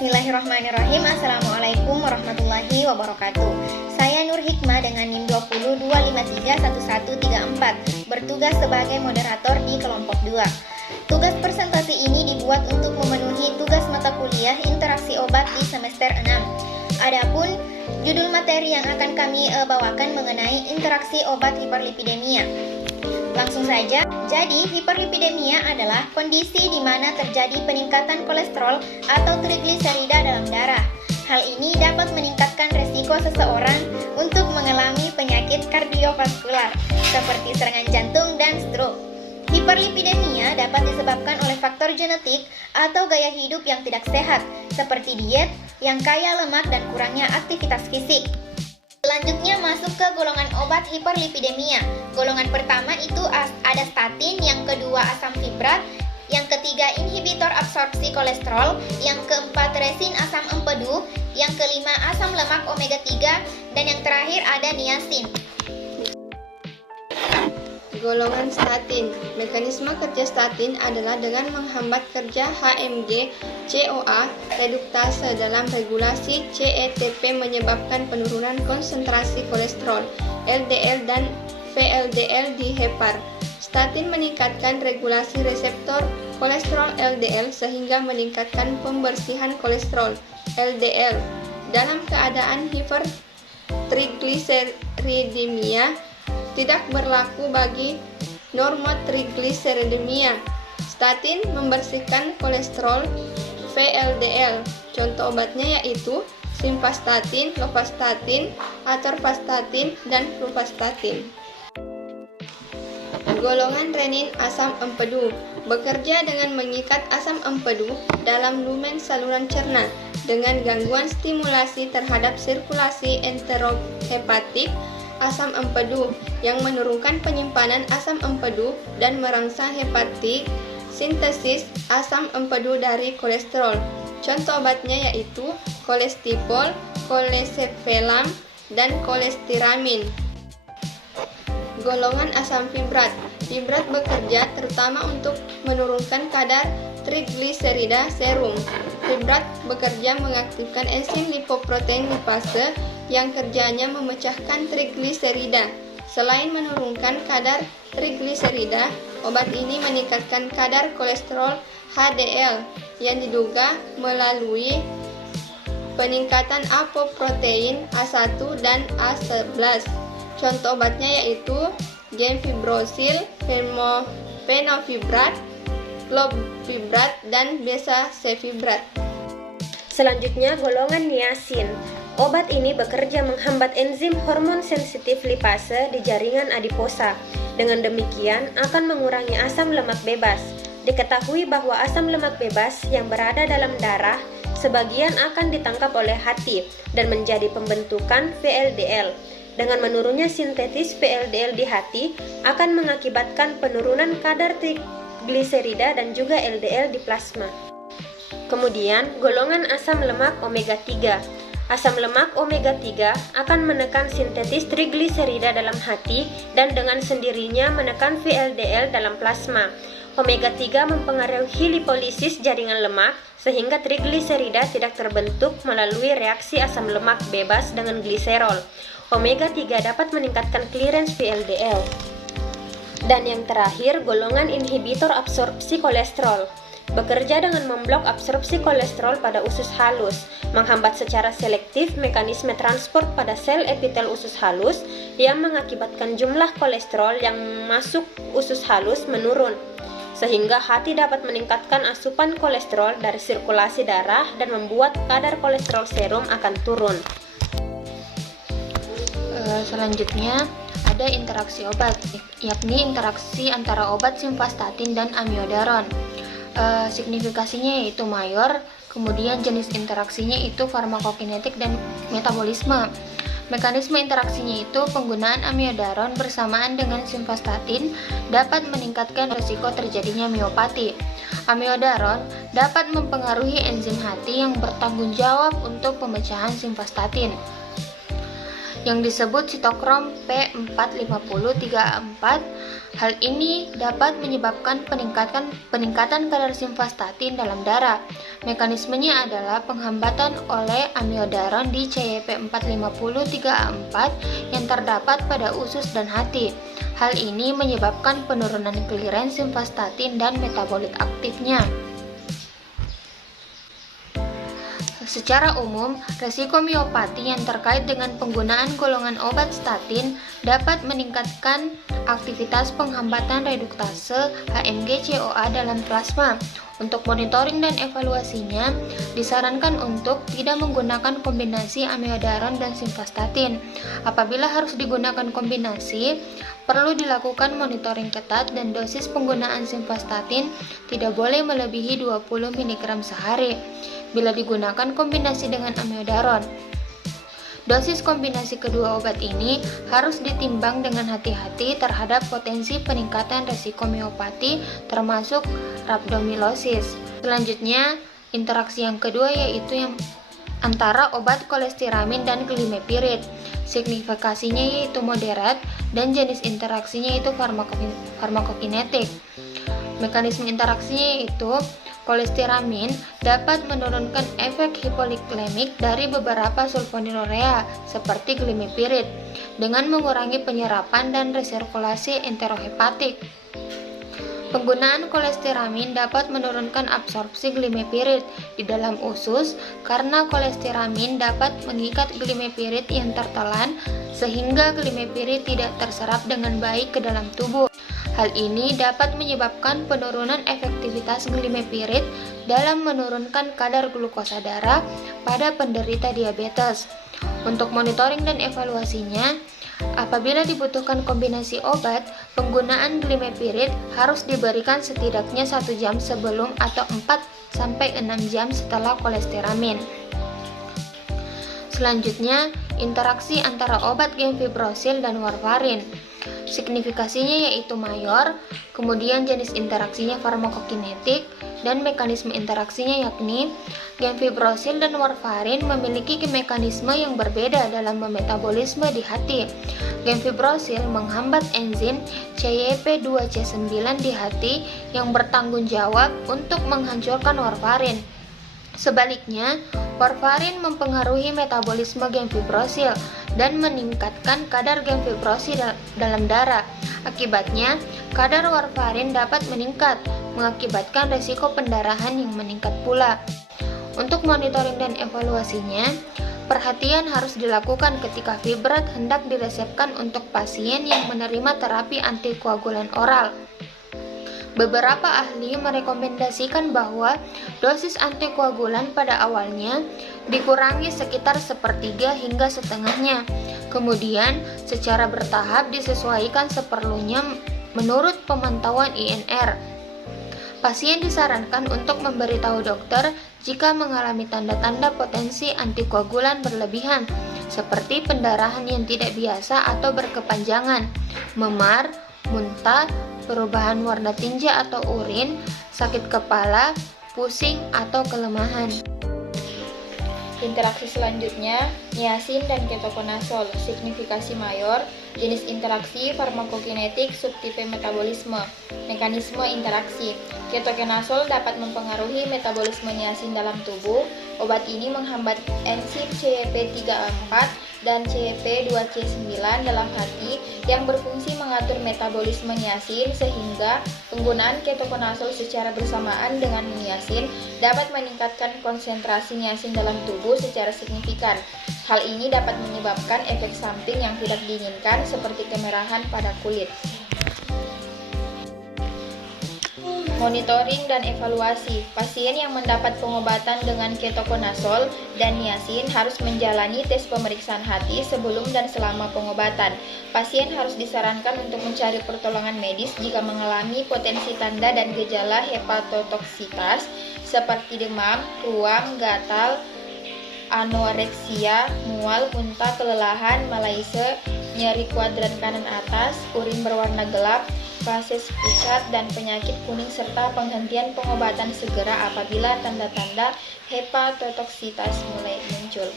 Bismillahirrahmanirrahim. Assalamualaikum warahmatullahi wabarakatuh. Saya Nur Hikmah dengan NIM 20 2531134 bertugas sebagai moderator di kelompok 2. Tugas presentasi ini dibuat untuk memenuhi tugas mata kuliah interaksi obat di semester 6. Adapun judul materi yang akan kami bawakan mengenai interaksi obat hiperlipidemia. Langsung saja, jadi hiperlipidemia adalah kondisi di mana terjadi peningkatan kolesterol atau trigliserida dalam darah. Hal ini dapat meningkatkan resiko seseorang untuk mengalami penyakit kardiovaskular seperti serangan jantung dan stroke. Hiperlipidemia dapat disebabkan oleh faktor genetik atau gaya hidup yang tidak sehat, seperti diet yang kaya lemak dan kurangnya aktivitas fisik. Selanjutnya masuk ke golongan obat hiperlipidemia. Golongan pertama itu ada statin, yang kedua asam fibrat, yang ketiga inhibitor absorpsi kolesterol, yang keempat resin asam empedu, yang kelima asam lemak omega 3, dan yang terakhir ada niacin. Golongan statin. Mekanisme kerja statin adalah dengan menghambat kerja HMG CoA reduktase dalam regulasi CETP menyebabkan penurunan konsentrasi kolesterol LDL dan VLDL di hepar. Statin meningkatkan regulasi reseptor kolesterol LDL sehingga meningkatkan pembersihan kolesterol LDL. Dalam keadaan hipertrigliseridemia tidak berlaku bagi normotrigliseridemia. Statin membersihkan kolesterol VLDL. Contoh obatnya yaitu simvastatin, lovastatin, atorvastatin, dan fluvastatin. Golongan renin asam empedu bekerja dengan mengikat asam empedu dalam lumen saluran cerna dengan gangguan stimulasi terhadap sirkulasi enterohepatik asam empedu yang menurunkan penyimpanan asam empedu dan merangsang hepatik sintesis asam empedu dari kolesterol. Contoh obatnya yaitu kolestipol, kolesevelam, dan kolestiramin. Golongan asam fibrat. Fibrat bekerja terutama untuk menurunkan kadar trigliserida serum. Fibrat bekerja mengaktifkan enzim lipoprotein lipase yang kerjanya memecahkan trigliserida. Selain menurunkan kadar trigliserida, obat ini meningkatkan kadar kolesterol HDL yang diduga melalui peningkatan apoprotein A1 dan A11. Contoh obatnya yaitu gemfibrozil, fenofibrat, clofibrat, dan bezacefirat. Selanjutnya golongan niacin. Obat ini bekerja menghambat enzim hormon sensitif lipase di jaringan adiposa. Dengan demikian akan mengurangi asam lemak bebas. Diketahui bahwa asam lemak bebas yang berada dalam darah sebagian akan ditangkap oleh hati dan menjadi pembentukan VLDL. Dengan menurunnya sintetis VLDL di hati akan mengakibatkan penurunan kadar trigliserida dan juga LDL di plasma. Kemudian golongan asam lemak omega 3. Asam lemak omega 3 akan menekan sintetis trigliserida dalam hati dan dengan sendirinya menekan VLDL dalam plasma. Omega 3 mempengaruhi lipolisis jaringan lemak sehingga trigliserida tidak terbentuk melalui reaksi asam lemak bebas dengan gliserol. Omega 3 dapat meningkatkan clearance VLDL. Dan yang terakhir, golongan inhibitor absorpsi kolesterol. Bekerja dengan memblok absorpsi kolesterol pada usus halus, menghambat secara selektif mekanisme transport pada sel epitel usus halus yang mengakibatkan jumlah kolesterol yang masuk usus halus menurun, sehingga hati dapat meningkatkan asupan kolesterol dari sirkulasi darah dan membuat kadar kolesterol serum akan turun. Selanjutnya ada interaksi obat, yakni interaksi antara obat simvastatin dan amiodaron. Signifikasinya yaitu mayor, kemudian jenis interaksinya itu farmakokinetik dan metabolisme. Mekanisme interaksinya itu penggunaan amiodaron bersamaan dengan simvastatin dapat meningkatkan risiko terjadinya miopati. Amiodaron dapat mempengaruhi enzim hati yang bertanggung jawab untuk pemecahan simvastatin. yang disebut sitokrom P450-3A4. Hal ini dapat menyebabkan peningkatan kadar simvastatin dalam darah. Mekanismenya adalah penghambatan oleh amiodaron di CYP450-3A4 yang terdapat pada usus dan hati. Hal ini menyebabkan penurunan clearance simvastatin dan metabolit aktifnya. Secara umum, resiko miopati yang terkait dengan penggunaan golongan obat statin dapat meningkatkan aktivitas penghambatan reduktase HMG-CoA dalam plasma. Untuk monitoring dan evaluasinya, disarankan untuk tidak menggunakan kombinasi amiodaron dan simvastatin. Apabila harus digunakan kombinasi, perlu dilakukan monitoring ketat dan dosis penggunaan simvastatin tidak boleh melebihi 20 mg sehari. Bila digunakan kombinasi dengan amiodaron, dosis kombinasi kedua obat ini harus ditimbang dengan hati-hati terhadap potensi peningkatan resiko miopati termasuk rhabdomyolysis. Selanjutnya, interaksi yang kedua yaitu yang antara obat kolestiramin dan glimepirid. Signifikasinya yaitu moderat dan jenis interaksinya yaitu farmakokinetik. Mekanisme interaksinya yaitu kolestiramin dapat menurunkan efek hipoglikemik dari beberapa sulfonylurea seperti glimepirid dengan mengurangi penyerapan dan resirkulasi enterohepatik. Penggunaan kolestiramin dapat menurunkan absorpsi glimepirid di dalam usus karena kolestiramin dapat mengikat glimepirid yang tertelan sehingga glimepirid tidak terserap dengan baik ke dalam tubuh. Hal ini dapat menyebabkan penurunan efektivitas glimepirid dalam menurunkan kadar glukosa darah pada penderita diabetes. Untuk monitoring dan evaluasinya, apabila dibutuhkan kombinasi obat, penggunaan glimepirid harus diberikan setidaknya 1 jam sebelum atau 4-6 jam setelah kolestiramin. Selanjutnya, interaksi antara obat gemfibrosil dan warfarin. Signifikasinya yaitu mayor, kemudian jenis interaksinya farmakokinetik, dan mekanisme interaksinya yakni gemfibrosil dan warfarin memiliki mekanisme yang berbeda dalam metabolisme di hati. Gemfibrosil menghambat enzim CYP2C9 di hati yang bertanggung jawab untuk menghancurkan warfarin. Sebaliknya, warfarin mempengaruhi metabolisme gemfibrosil dan meningkatkan kadar gemfibrosil dalam darah. Akibatnya, kadar warfarin dapat meningkat, mengakibatkan resiko pendarahan yang meningkat pula. Untuk monitoring dan evaluasinya, perhatian harus dilakukan ketika fibrat hendak diresepkan untuk pasien yang menerima terapi antikoagulan oral. Beberapa ahli merekomendasikan bahwa dosis antikoagulan pada awalnya dikurangi sekitar 1/3 hingga setengahnya, kemudian secara bertahap disesuaikan seperlunya menurut pemantauan INR. Pasien disarankan untuk memberitahu dokter jika mengalami tanda-tanda potensi antikoagulan berlebihan, seperti pendarahan yang tidak biasa atau berkepanjangan, memar, muntah, perubahan warna tinja atau urin, sakit kepala, pusing, atau kelemahan. Interaksi selanjutnya, niacin dan ketokonazol, signifikasi mayor, jenis interaksi farmakokinetik subtipe metabolisme, mekanisme interaksi. Ketokonazol dapat mempengaruhi metabolisme niacin dalam tubuh. Obat ini menghambat enzim CYP3A4 dan CYP2C9 dalam hati yang berfungsi mengatur metabolisme niacin, sehingga penggunaan ketokonazol secara bersamaan dengan niacin dapat meningkatkan konsentrasi niacin dalam tubuh secara signifikan. Hal ini dapat menyebabkan efek samping yang tidak diinginkan seperti kemerahan pada kulit. Monitoring dan evaluasi. Pasien yang mendapat pengobatan dengan ketokonazol dan niacin harus menjalani tes pemeriksaan hati sebelum dan selama pengobatan. Pasien harus disarankan untuk mencari pertolongan medis jika mengalami potensi tanda dan gejala hepatotoksitas seperti demam, ruam, gatal, anoreksia, mual, muntah, kelelahan, malaise, nyeri kuadran kanan atas, urin berwarna gelap, fases pucat, dan penyakit kuning, serta penghentian pengobatan segera apabila tanda-tanda hepatotoksitas mulai muncul.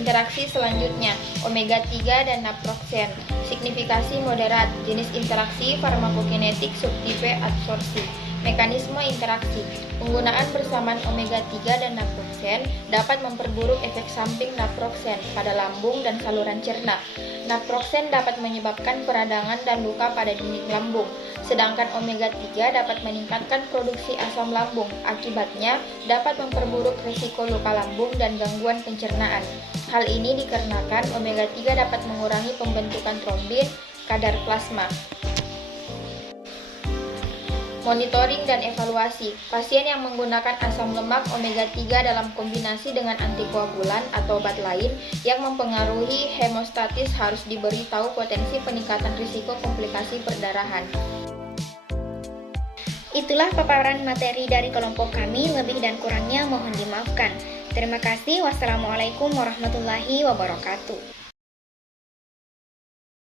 Interaksi selanjutnya, omega 3 dan naproxen. Signifikasi moderat, jenis interaksi farmakokinetik subtipe adsorpsi. Mekanisme interaksi, penggunaan bersamaan omega 3 dan naproxen dapat memperburuk efek samping naproxen pada lambung dan saluran cerna. Naproxen dapat menyebabkan peradangan dan luka pada dinding lambung, sedangkan omega 3 dapat meningkatkan produksi asam lambung. Akibatnya, dapat memperburuk risiko luka lambung dan gangguan pencernaan. Hal ini dikarenakan omega 3 dapat mengurangi pembentukan trombin, kadar plasma. Monitoring dan evaluasi. Pasien yang menggunakan asam lemak omega 3 dalam kombinasi dengan antikoagulan atau obat lain yang mempengaruhi hemostatis harus diberi tahu potensi peningkatan risiko komplikasi perdarahan. Itulah paparan materi dari kelompok kami, lebih dan kurangnya mohon dimaafkan. Terima kasih. Wassalamualaikum warahmatullahi wabarakatuh.